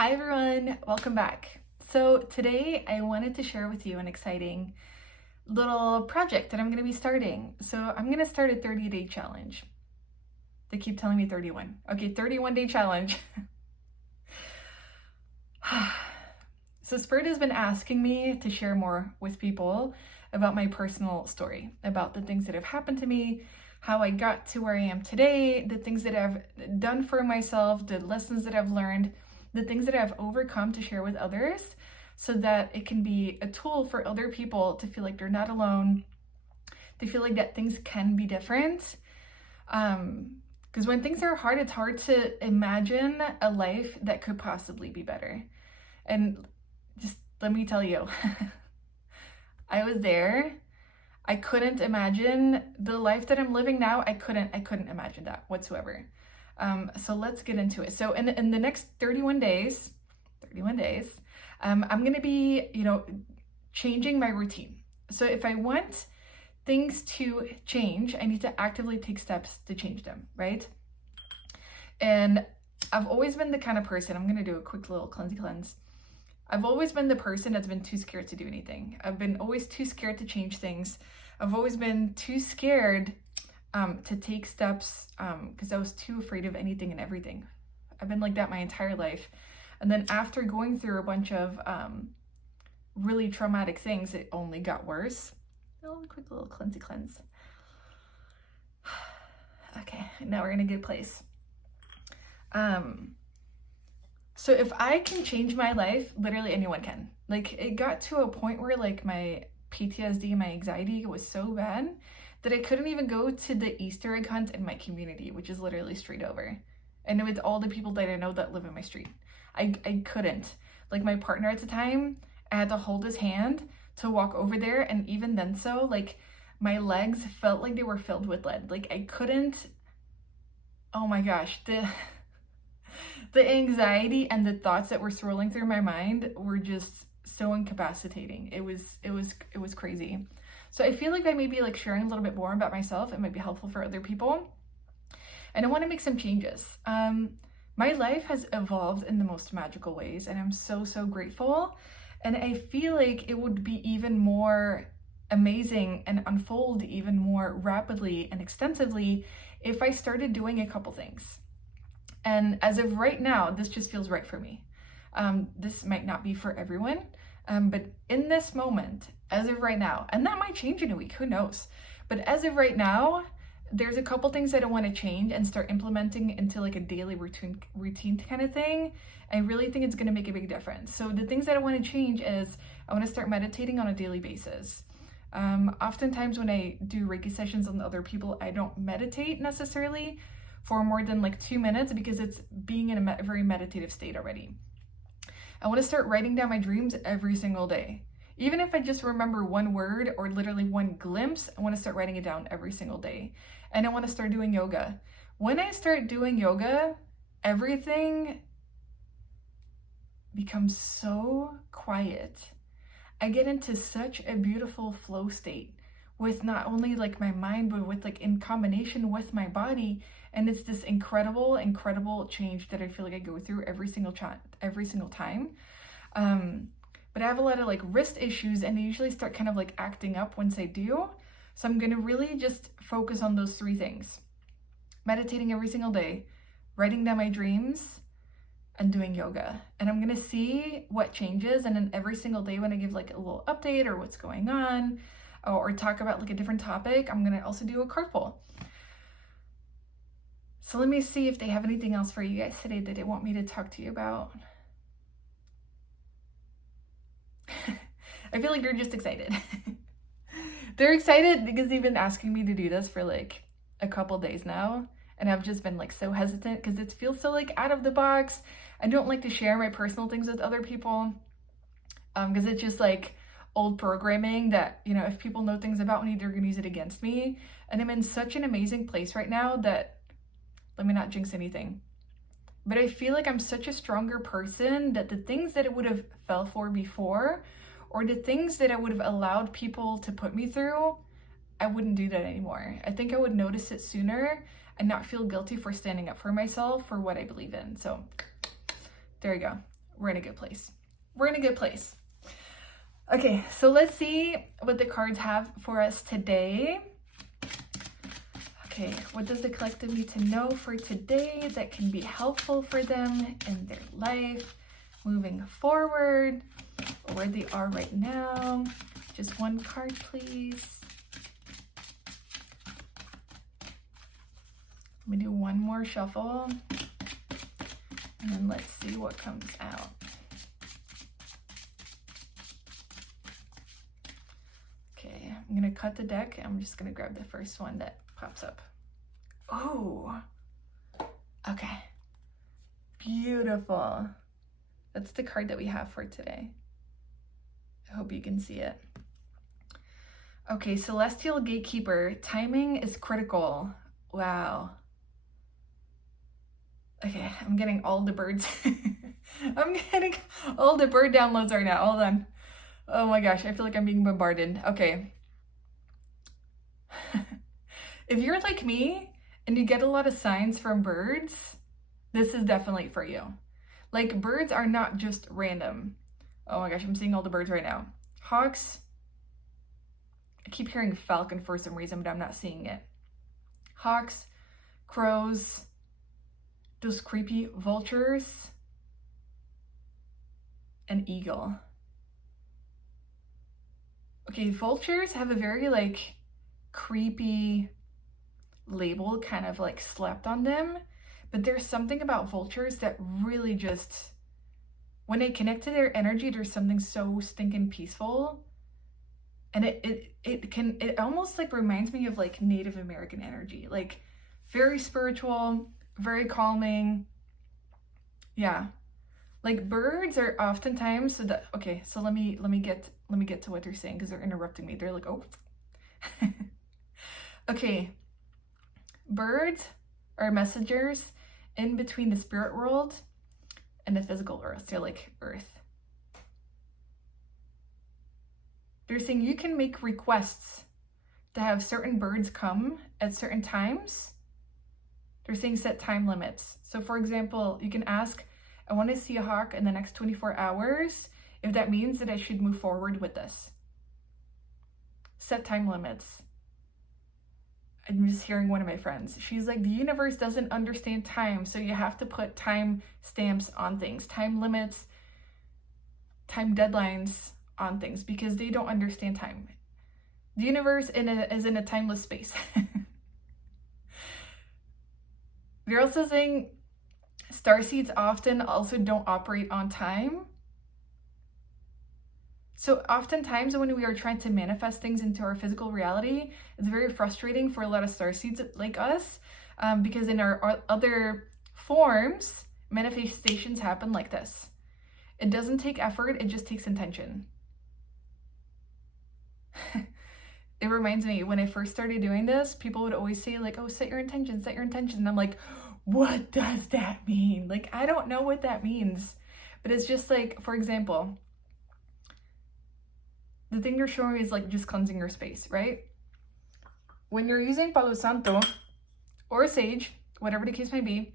Hi everyone, welcome back. So today I wanted to share with you an exciting little project that I'm going to be starting. So I'm going to start a 30-day challenge. They keep telling me 31. Okay, 31-day challenge. So Spirit has been asking me to share more with people about my personal story, about the things that have happened to me, how I got to where I am today, the things that I've done for myself, the lessons that I've learned, the things that I've overcome to share with others so that it can be a tool for other people to feel like they're not alone, to feel like that things can be different. Because when things are hard, it's hard to imagine a life that could possibly be better. And just let me tell you, I was there. I couldn't imagine the life that I'm living now. I couldn't imagine that whatsoever. So let's get into it. So in the next 31 days, I'm going to be, changing my routine. So if I want things to change, I need to actively take steps to change them, right? And I've always been the kind of person, I'm going to do a quick little cleanse. I've always been the person that's been too scared to do anything. I've been always too scared to change things. I've always been too scared to take steps because I was too afraid of anything and everything. I've been like that my entire life. And then after going through a bunch of really traumatic things, it only got worse. Oh, quick little cleanse. Okay, now we're in a good place. So if I can change my life, literally anyone can. Like, it got to a point where like my PTSD, my anxiety was so bad that I couldn't even go to the Easter egg hunt in my community, which is literally straight over. And with all the people that I know that live in my street. I couldn't. Like, my partner at the time, I had to hold his hand to walk over there, and even then so, like, my legs felt like they were filled with lead. Like, I couldn't, oh my gosh, the anxiety and the thoughts that were swirling through my mind were just so incapacitating. It was crazy. So I feel like I may be like sharing a little bit more about myself. It might be helpful for other people. And I want to make some changes. My life has evolved in the most magical ways, and I'm so grateful. And I feel like it would be even more amazing and unfold even more rapidly and extensively if I started doing a couple things. And as of right now, this just feels right for me. This might not be for everyone, but in this moment, as of right now, and that might change in a week, who knows? But as of right now, there's a couple things that I want to change and start implementing into like a daily routine kind of thing. I really think it's going to make a big difference. So the things that I want to change is I want to start meditating on a daily basis. Oftentimes when I do Reiki sessions on other people, I don't meditate necessarily for more than like 2 minutes because it's being in a very meditative state already. I want to start writing down my dreams every single day. Even if I just remember one word or literally one glimpse, I want to start writing it down every single day. And I want to start doing yoga. When I start doing yoga, everything becomes so quiet. I get into such a beautiful flow state with not only like my mind, but with like in combination with my body. And it's this incredible change that I feel like I go through every single time. But I have a lot of like wrist issues, and they usually start kind of like acting up once I do. So I'm gonna really just focus on those 3 things: meditating every single day, writing down my dreams, and doing yoga. And I'm gonna see what changes. And then every single day when I give like a little update or what's going on, or talk about like a different topic, I'm gonna also do a card pull. So let me see if they have anything else for you guys today that they want me to talk to you about. I feel like they're just excited. They're excited because they've been asking me to do this for like a couple days now. And I've just been like so hesitant because it feels so like out of the box. I don't like to share my personal things with other people because it's just like old programming that, if people know things about me, they're going to use it against me. And I'm in such an amazing place right now that, let me not jinx anything, but I feel like I'm such a stronger person that the things that I would have fell for before, or the things that I would have allowed people to put me through, I wouldn't do that anymore. I think I would notice it sooner and not feel guilty for standing up for myself for what I believe in. So there you go. we're in a good place. We're in a good place. Okay, so let's see what the cards have for us today. Okay, what does the collective need to know for today that can be helpful for them in their life, moving forward, or where they are right now? Just one card, please. Let me do one more shuffle, and then let's see what comes out. Okay, I'm gonna cut the deck. I'm just gonna grab the first one that pops up. Oh, okay, beautiful. That's the card that we have for today. I hope you can see it. Okay, Celestial Gatekeeper, timing is critical. Wow. Okay, I'm getting all the birds. I'm getting all the bird downloads right now. Hold on. Oh my gosh, I feel like I'm being bombarded. Okay. If you're like me and you get a lot of signs from birds, this is definitely for you. Like, birds are not just random. Oh my gosh, I'm seeing all the birds right now. Hawks. I keep hearing falcon for some reason, but I'm not seeing it. Hawks, crows, those creepy vultures, an eagle. Okay, vultures have a very like creepy label kind of like slapped on them, but there's something about vultures that really just, when they connect to their energy, there's something so stinking peaceful. And it almost like reminds me of like Native American energy, like very spiritual, very calming. Yeah, like birds are oftentimes so that, okay, so let me get to what they're saying, because they're interrupting me. They're like, oh. Okay, birds are messengers in between the spirit world and the physical earth. They're like earth. They're saying you can make requests to have certain birds come at certain times. They're saying set time limits. So for example, you can ask, I want to see a hawk in the next 24 hours, if that means that I should move forward with this. Set time limits. I'm just hearing one of my friends. She's like, the universe doesn't understand time, so you have to put time stamps on things, time limits, time deadlines on things, because they don't understand time. The universe is in a timeless space. They're also saying starseeds often also don't operate on time. So oftentimes when we are trying to manifest things into our physical reality, it's very frustrating for a lot of starseeds like us, because in our other forms, manifestations happen like this. It doesn't take effort, it just takes intention. It reminds me, when I first started doing this, people would always say like, oh, set your intention, set your intention. And I'm like, what does that mean? Like, I don't know what that means. But it's just like, for example, the thing you're showing is like just cleansing your space, right? When you're using Palo Santo or sage, whatever the case may be,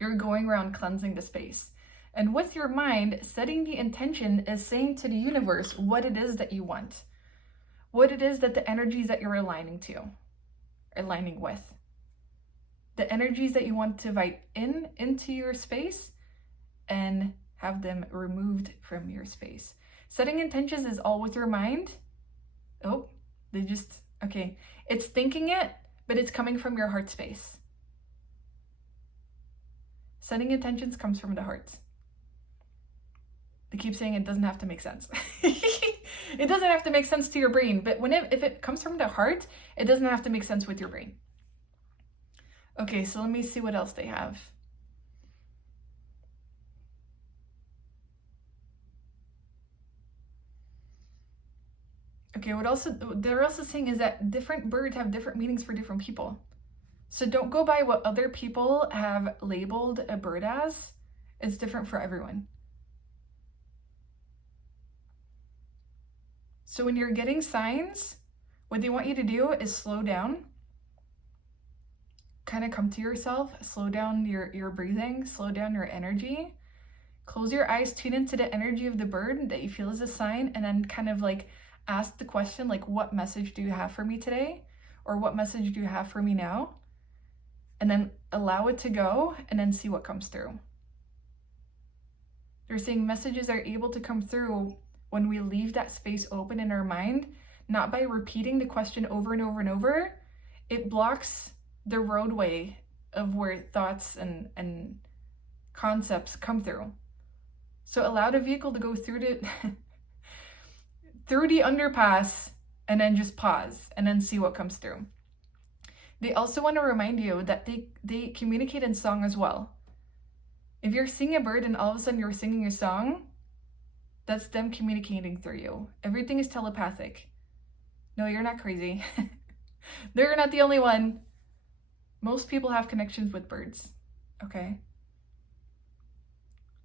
you're going around cleansing the space. And with your mind, setting the intention is saying to the universe what it is that you want. What it is that the energies that you're aligning with. The energies that you want to invite into your space and have them removed from your space. Setting intentions is all with your mind. Oh, okay. It's thinking it, but it's coming from your heart space. Setting intentions comes from the heart. They keep saying it doesn't have to make sense. It doesn't have to make sense to your brain, but if it comes from the heart, it doesn't have to make sense with your brain. Okay, so let me see what else they have. Okay, they're also saying is that different birds have different meanings for different people. So don't go by what other people have labeled a bird as. It's different for everyone. So when you're getting signs, what they want you to do is slow down. Kind of come to yourself, slow down your breathing, slow down your energy. Close your eyes, tune into the energy of the bird that you feel is a sign, and then kind of like ask the question, like, what message do you have for me today? Or what message do you have for me now? And then allow it to go, and then see what comes through. They're saying messages are able to come through when we leave that space open in our mind, not by repeating the question over and over and over. It blocks the roadway of where thoughts and concepts come through. So allow the vehicle to go through the through the underpass, and then just pause and then see what comes through. They also want to remind you that they communicate in song as well. If you're seeing a bird and all of a sudden you're singing a song, that's them communicating through you. Everything is telepathic. No, you're not crazy. They're not the only one. Most people have connections with birds, okay?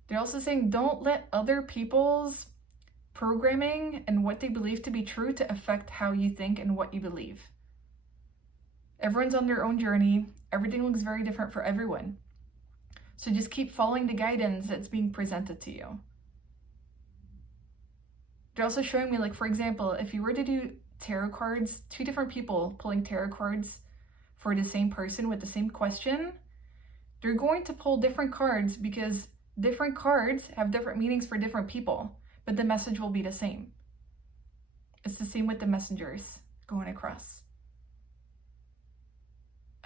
They're also saying don't let other people's programming and what they believe to be true to affect how you think and what you believe. Everyone's on their own journey. Everything looks very different for everyone. So just keep following the guidance that's being presented to you. They're also showing me, like, for example, if you were to do tarot cards, 2 different people pulling tarot cards for the same person with the same question, they're going to pull different cards because different cards have different meanings for different people, but the message will be the same. It's the same with the messengers going across.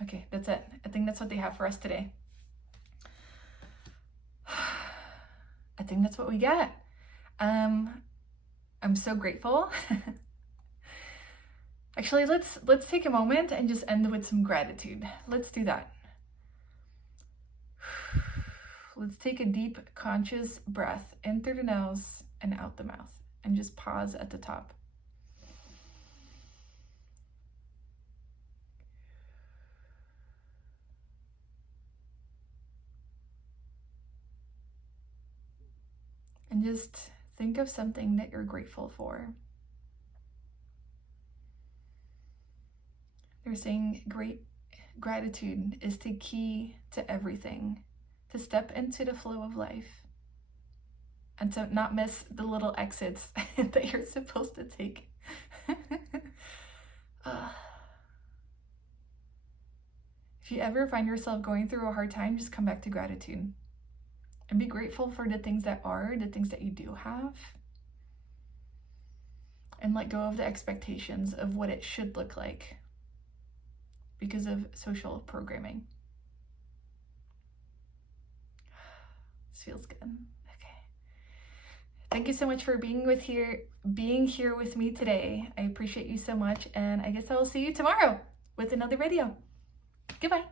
Okay, that's it. I think that's what they have for us today. I think that's what we get. I'm so grateful. Actually, let's take a moment and just end with some gratitude. Let's do that. Let's take a deep, conscious breath in through the nose and out the mouth, and just pause at the top. And just think of something that you're grateful for. They're saying gratitude is the key to everything, to step into the flow of life and to not miss the little exits that you're supposed to take. If you ever find yourself going through a hard time, just come back to gratitude and be grateful for the things that are, the things that you do have, and let go of the expectations of what it should look like because of social programming. This feels good. Okay. Thank you so much for being here with me today. I appreciate you so much, and I guess I will see you tomorrow with another video. Goodbye.